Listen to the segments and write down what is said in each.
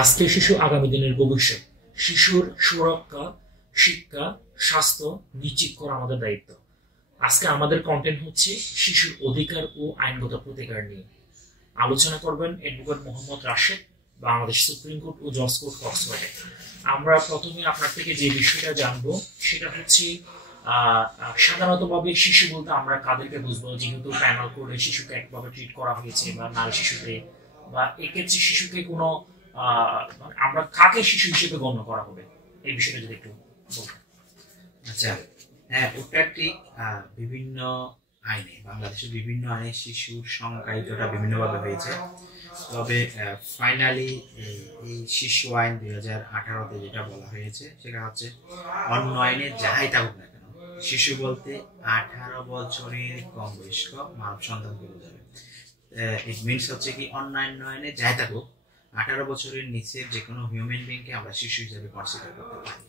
আজকের শিশু আগামী দিনের ভবিষ্যৎ। শিশুর সুরক্ষা, শিক্ষা, স্বাস্থ্য নিশ্চিত করা আমাদের দায়িত্ব। আজকে আমাদের কন্টেন্ট হচ্ছে শিশুর অধিকার ও আইনগত প্রতিকার নিয়ে। আলোচনা করবেন advocate Mohammad Rashed, Bangladesh supreme court ও জজ কোর্ট কক্সবাজার। আমরা প্রথমে আপনার থেকে যে বিষয়টা জানবো সেটা হচ্ছে সাধারণতভাবে শিশু বলতে আমরা কাদেরকে বুঝবো, যেহেতু প্যানেল করে শিশুকে একভাবে ট্রিট করা হয়েছে বা নারী শিশুকে, বা এক্ষেত্রে শিশুকে কোনো আমরা কাকে শিশু হিসেবে গণ্য করা হবে, এই বিষয়টা যদি একটু বলতেন। আচ্ছা, হ্যাঁ, ওটা ঠিক। বিভিন্ন আইনে, বাংলাদেশের বিভিন্ন আইনে শিশুর সংজ্ঞায়িতটা বিভিন্নভাবে হয়েছে। তবে ফাইনালি এই শিশু আইন 2018-তে যেটা বলা হয়েছে সেটা হচ্ছে অন্য আইনে যাহাই থাকুক না কেন, শিশু বলতে 18 বছরের কম বয়স্ক মানব সন্তানকে বোঝাবে। ইট মিনস হচ্ছে কি, অন্যান্য আইনে যাই থাকুক 18 বছরের নিচের যে কোনো হিউম্যান বিংকে আমরা শিশু হিসেবে কনসিডার করতে পারি।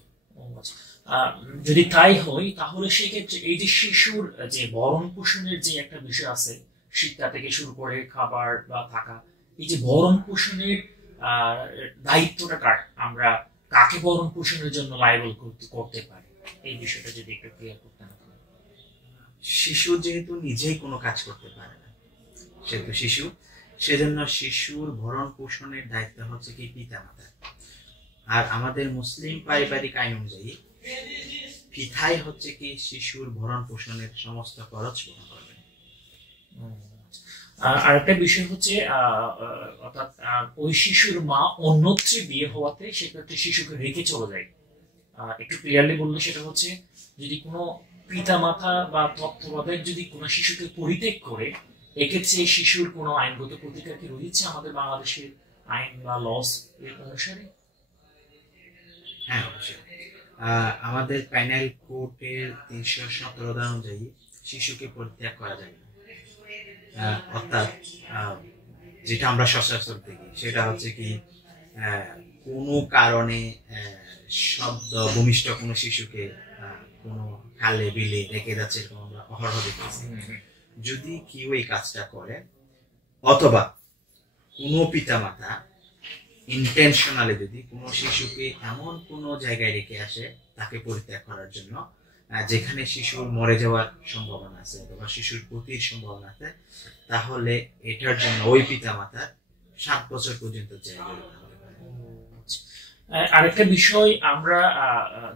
যদি তাই হয় তাহলে সেক্ষেত্রে এই যে শিশুর যে ভরণ পোষণের যে একটা বিষয় আছে, শিক্ষা থেকে শুরু করে খাবার বা থাকা, এই যে ভরণ পোষণের দায়িত্বটা কার, আমরা কাকে ভরণ পোষণের জন্য লায়াবল করতে পারি, এই বিষয়টা যদি একটু ক্লিয়ার করতে না। শিশু যেহেতু নিজেই কোনো কাজ করতে পারে না, সেহেতু শিশু, সেজন্য শিশুর ভরণ পোষণের দায়িত্ব হচ্ছে কি পিতা মাতার। আর আমাদের মুসলিম পারিবারিক আইন অনুযায়ী পিতাই হচ্ছে কি শিশুর ভরণ পোষণের সমস্ত খরচ বহন করবেন। আর একটা বিষয় হচ্ছে অর্থাৎ ওই শিশুর মা অন্যত্রে বিয়ে হওয়াতে সেক্ষেত্রে শিশুকে রেখে চলে যায়, একটু ক্লিয়ারলি বললে সেটা হচ্ছে, যদি কোনো পিতা মাতা বা তত্ত্বাবধায়ক যদি কোনো শিশুকে পরিত্যাগ করে, এক্ষেত্রে শিশুর কোনো আইনগত প্রতিকার কি রয়েছে আমাদের বাংলাদেশের আইন বা লস এর অনুসারে? হ্যাঁ, অবশ্যই। আমাদের প্যানেল কোর্টের 317 ধারা অনুযায়ী শিশুকে পরিত্যাগ করা যাবে না। অর্থাৎ যেটা আমরা সচরাচর দেখি সেটা হচ্ছে কি, কোনো কারণে শব্দ ভূমিষ্ঠ কোনো শিশুকে কোনো খালে বিলে রেখে যাচ্ছে, এরকম আমরা অহরহ দেখতেছি। যদি কেউ এই কাজটা করে, অথবা কোনো পিতা মাতা ইন্টেনশনালি যদি কোনো শিশুকে এমন কোনো জায়গায় রেখে আসে তাকে পরিত্যাগ করার জন্য, যেখানে শিশুর মরে যাওয়ার সম্ভাবনা আছে অথবা শিশুর ক্ষতির সম্ভাবনা আছে, তাহলে এটার জন্য ওই পিতা মাতার 7 বছর পর্যন্ত জেল জরিমানা হতে পারে। আরেকটা বিষয় আমরা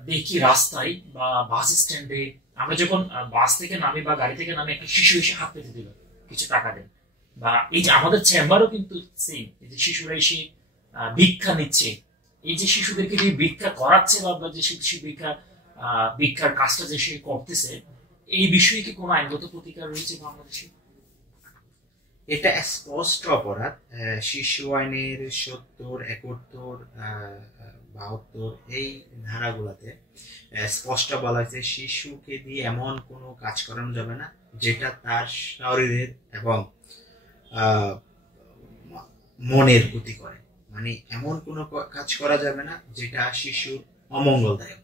দেখি রাস্তায় বা বাস স্ট্যান্ডে, আমরা যখন বাস থেকে নামি বা গাড়ি থেকে নামি, একটা শিশু এসে হাত পেতে দিল, কিছু টাকা দেন, বা এই যে আমাদের চেম্বারও কিন্তু সেম, এই যে শিশুরা এসে ভিক্ষা নিচ্ছে, এই যে শিশুদেরকে যে ভিক্ষা করাচ্ছে বা যে শিশু ভিক্ষার কাজটা যে সে করতেছে, এই বিষয়ে কি কোনো আইনগত প্রতিকার রয়েছে বাংলাদেশে? এটা স্পষ্ট অপরাধ। শিশু আইনের 70, 71, 72 এই ধারাগুলোতে স্পষ্ট বলা হয়েছে শিশুকে দিয়ে এমন কোনো কাজ করানো যাবে না যেটা তার শরীরের এবং মনের ক্ষতি করে। মানে এমন কোনো কাজ করা যাবে না যেটা শিশুর অমঙ্গলদায়ক।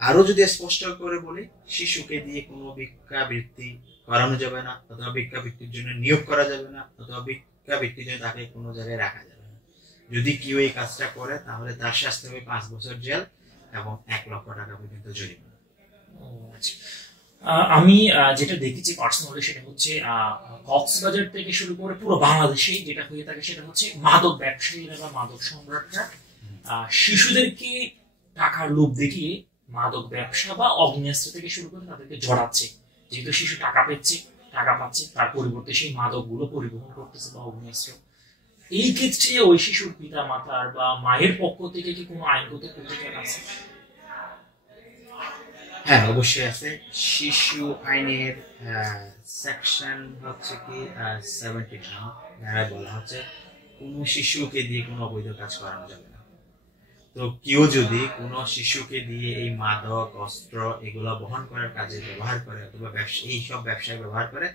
আরো যদি স্পষ্ট করে বলি, শিশুকে দিয়ে কোনো ভিক্ষাবৃত্তি করানো যাবে না, অথবা ভিক্ষাবৃত্তির জন্য নিয়োগ করা যাবে না, অথবা ভিক্ষাবৃত্তির জন্য তাকে কোনো জায়গায় রাখা যাবে না। যদি কেউ এই কাজটা করে তাহলে তার শাস্তি হবে 5 বছর জেল এবং 1 লক্ষ টাকা পর্যন্ত জরিমানা। আমি যেটা দেখেছি পার্সোনালি সেটা হচ্ছে কক্সবাজার থেকে শুরু করে পুরো বাংলাদেশে যেটা হয়ে থাকে সেটা হচ্ছে মাদক ব্যবসায়ীরা বা মাদক সম্রাটরা শিশুদেরকে টাকার লোভ দেখিয়ে মাদক ব্যবসা বা অগ্নেয়াস্ত্র থেকে শুরু করে তাদেরকে জড়াচ্ছে। যেহেতু শিশু টাকা পাচ্ছে, তার পরিবর্তে সেই মাদক গুলো পরিবহন করতেছে বা অগ্নেয়াস্ত্র। এই ক্ষেত্রে ওই শিশুর পিতা মাতার বা মায়ের পক্ষ থেকে কি কোনো আইনগত প্রতিকার আছে? হ্যাঁ, অবশ্যই আছে। শিশু আইনের সেকশন হচ্ছে কি 79 ধারায় বলা হচ্ছে কোনো শিশুকে দিয়ে কোনো অবৈধ কাজ করানো যাবে না। তো কেউ যদি কোনো শিশুকে দিয়ে এই মাদক, অস্ত্র এগুলা বহন করার কাজে ব্যবহার করে অথবা এই সব ব্যবসায় ব্যবহার করে,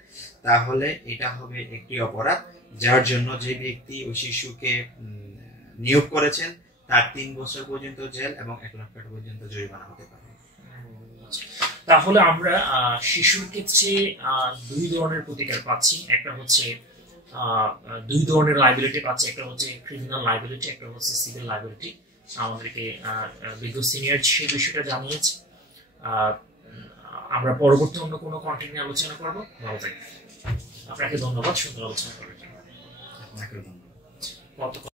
তাহলে এটা হবে একটি অপরাধ, যার জন্য যে ব্যক্তি ওই শিশুকে নিয়োগ করেছেন তার 3 বছর পর্যন্ত জেল এবং 1 লক্ষ টাকা পর্যন্ত জরিমানা হতে পারে। তাহলে আমরা শিশুর ক্ষেত্রে 2 ধরনের প্রতিকার পাচ্ছি। একটা হচ্ছে দুই ধরনের লাইবিলিটি পাচ্ছে, একটা হচ্ছে ক্রিমিনাল লাইবিলিটি, একটা হচ্ছে সিভিল লাইবিলিটি। আমাদেরকে বিজ্ঞ সিনিয়র সেই বিষয়টা জানিয়েছে। আমরা পরবর্তী অন্য কোনো কন্টেন্ট নিয়ে আলোচনা করবো। ভালো থাকবেন। আপনাকে ধন্যবাদ সুন্দর আলোচনা করার জন্য। আপনাকে ধন্যবাদ।